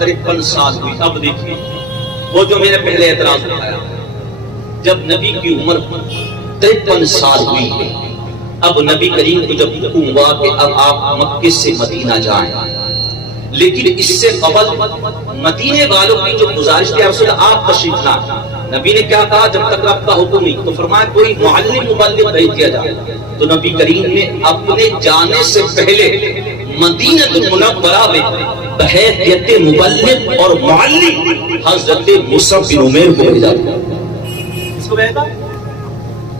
53 سال ہوئی. اب دیکھیے وہ جو میں نے پہلے اعتراض اٹھایا، جب نبی کی عمر 53 سال ہوئی ہے، اب نبی کریم کو جب حکم ہوا کہ اب آپ مکے سے مدینہ جائیں، لیکن اس سے قبل مدینے والوں کی جو گزارش تھی رسول اللہ آپ تشریف لائیں. نبی نے کیا کہا جب تک آپ کا حکم نہیں، تو فرمایا کوئی معلم مبلغ بھیج دیا جائے. تو نبی کریم نے اپنے جانے سے پہلے مدینہ المنورہ میں بحیثیت مبلغ اور معلم حضرت مصعب بن عمیر کو بھیجا. اس کو بھیجا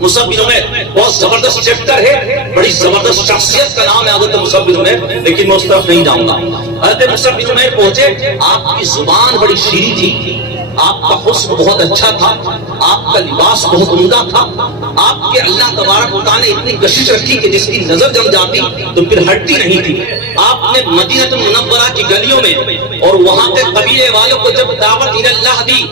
مصعب بن عمیر بہت زبردست چیپٹر ہے، بڑی زبردست شخصیت کا نام ہے حضرت مصعب بن عمیر، لیکن میں اس طرف نہیں جاؤں گا. حضرت مصعب بن عمیر پہنچے، آپ کی زبان بڑی شیریں تھی، آپ کا حسن بہت اچھا تھا، آپ کا لباس بہت عمدہ تھا، آپ کے اللہ تبارک و تعالی نے اتنی کشش رکھی کہ جس کی نظر جم جاتی تو پھر ہٹتی نہیں تھی. آپ نے مدینہ المنورہ کی گلیوں میں اور وہاں کے قبیلے والوں کو جب دعوت اللہ دی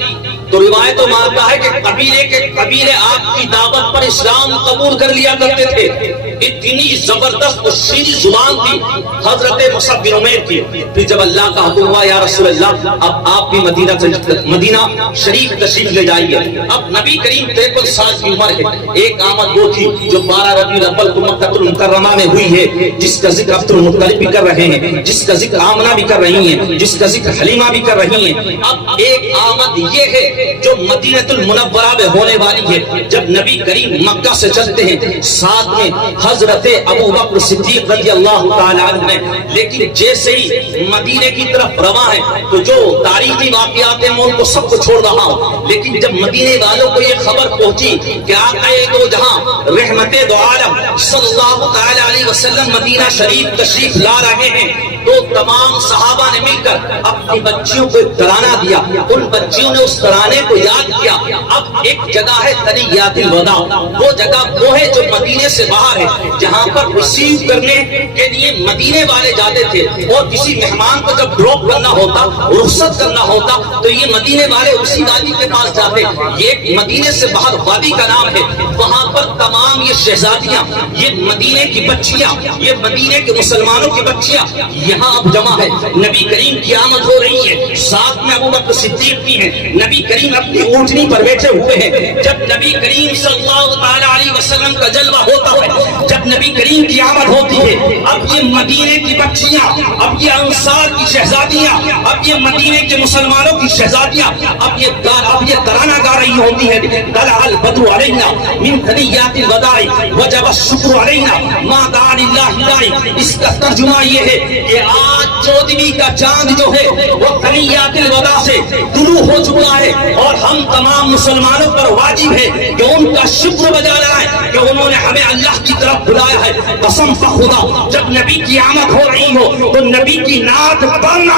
تو روایتوں میں آتا ہے کہ قبیلے آپ کی دعوت پر اسلام قبول کر لیا کرتے تھے. اتنی زبردست اور شیریں زبان تھی حضرت مصعب بن عمیر کی. پھر جب اللہ کا حکم ہوا یا رسول اللہ اب آپ بھی مدینہ شریف تشریف لے جائیے. اب نبی کریم 53 سال کی عمر ہے. ایک آمد وہ تھی جو 12 ربیع الاول کو مکہ المکرمہ میں ہوئی ہے، جس کا ذکر عبد المطلب بھی کر رہے ہیں، جس کا ذکر آمنہ بھی کر رہی ہیں، جس کا ذکر حلیمہ بھی کر رہی ہیں. اب ایک آمد یہ ہے جو مدینہ المنورہ میں ہونے والی ہے. جب نبی کریم مکہ سے چلتے ہیں ساتھ میں حضرت ابو بکر صدیق رضی اللہ تعالی عنہ، لیکن جیسے ہی مدینے کی طرف رواں ہے تو جو تاریخی واقعات ہیں میں ان کو سب کو چھوڑ رہا ہوں، لیکن جب مدینے والوں کو یہ خبر پہنچی کہ آقا دو جہاں رحمت دو عالم صلی اللہ تعالی علیہ وسلم مدینہ شریف تشریف لا رہے ہیں، تو تمام صحابہ نے مل کر اپنی بچیوں کو ایک ترانہ دیا. ان بچیوں نے اس ترانے کو یاد کیا. اب ایک جگہ ہے ثنیات الوداع، وہ جگہ وہ ہے جو مدینے سے باہر ہے، جہاں پر ریسیو کرنے کے لیے مدینے والے جاتے تھے، اور کسی مہمان کو جب ڈراپ کرنا ہوتا، رخصت کرنا ہوتا تو یہ مدینے والے اسی وادی کے پاس جاتے. یہ مدینے سے باہر وادی کا نام ہے. وہاں پر تمام یہ شہزادیاں، یہ مدینے کی بچیاں، یہ مدینے کے مسلمانوں کی بچیاں یہاں اب جمع ہے. نبی کریم کی آمد ہو رہی ہے، ساتھ میں ابو بکر صدیق بھی ہیں. نبی کریم اپنی اونٹنی پر بیٹھے ہوئے ہیں. جب نبی کریم صلی اللہ تعالی علیہ وسلم کا جلوہ ہوتا ہے، جب نبی کریم کی آمد ہوتی ہے، اب یہ مدینے کی بچیاں، اب یہ انصار کی شہزادیاں، اب یہ مدینے کے مسلمانوں کی شہزادیاں اب یہ ترانہ گا رہی ہوتی ہے. طلع البدر علینا من ثنیات الوداع وجب الشکر علینا ما دعا للہ داعی. اس کا ترجمہ یہ ہے کہ آج 14ویں کا چاند جو ہے وہ ثنیات الوداع سے طلوع ہو چکا ہے، اور ہم تمام مسلمانوں پر واجب ہے کہ ان کا شکر بجا لائیں کہ انہوں نے ہمیں اللہ کی طرف بلایا ہے. قسم خدا جب نبی کی آمد ہو رہی ہو تو نبی کی نعت پڑھنا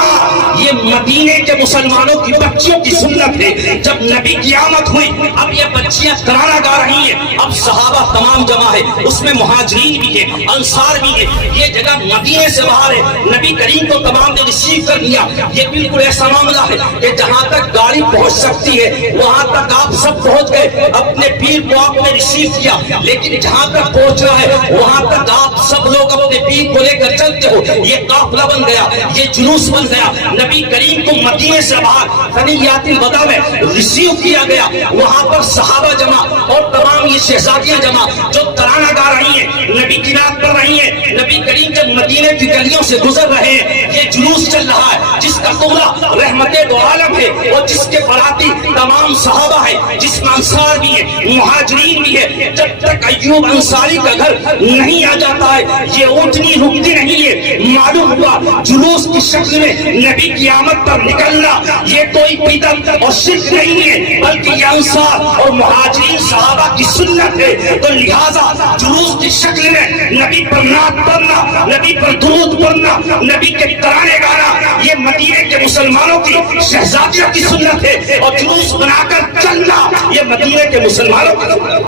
یہ مدینے کے مسلمانوں کی بچیوں کی سنت ہے. جب نبی کی آمد ہوئی اب یہ بچیاں ترانہ گا رہی ہیں. اب صحابہ تمام جمع ہے، اس میں مہاجرین بھی ہیں، انصار بھی ہیں. یہ جگہ مدینے سے باہر ہے. نبی کریم کو تمام نے ریسیو کر لیا. یہ بالکل ایسا معاملہ ہے کہ جہاں تک گاڑی پہنچ سکتی ہے وہاں تک آپ سب پہنچ گئے، اپنے پیر کو آپ نے ریسیو کیا. لیکن جہاں تک پہنچنا ہے وہاں تک آپ سب لوگ اپنے پیر کو لے کر چلتے ہو. یہ قافلہ بن گیا، یہ جلوس بن گیا. نبی کریم کو مدینے سے باہر ثنیات الوداع میں ریسیو کیا گیا. وہاں پر صحابہ جمع اور تمام یہ شہزادیاں جمع جو ترانہ گا رہی ہیں، نبی کی نعت پڑھ رہی ہیں. نبی کریم جب مدینے کی گلیوں سے گزر رہے ہیں، یہ جلوس چل رہا ہے جس کا قبلہ رحمت دو عالم ہے، اور جس کے باراتی تمام صحابہ ہیں، جس میں انصار بھی ہے، مہاجرین بھی ہے. جب تک ایوب انصاری کا گھر نہیں آ جاتا ہے یہ اونٹنی رکتی نہیں ہے. معلوم ہوا جلوس کی شکل میں نبی کی آمد پر نکلنا یہ کوئی بدعت اور شرک نہیں ہے، بلکہ یہ انصار اور مہاجرین صحابہ کی سنت ہے. تو لہذا جلوس کی شکل میں نبی پر نعت پڑھنا، نبی پر درود پڑھنا، نبی کے ترانے گانا یہ مدینے کے مسلمانوں کی شہزادیوں کی سنت ہے. اور جلوس بنا کر چلنا یہ مدینے کے مسلمانوں کی سنت ہے.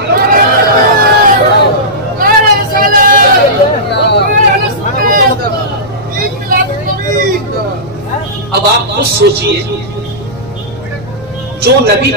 اب آپ خود سوچئے جو نبی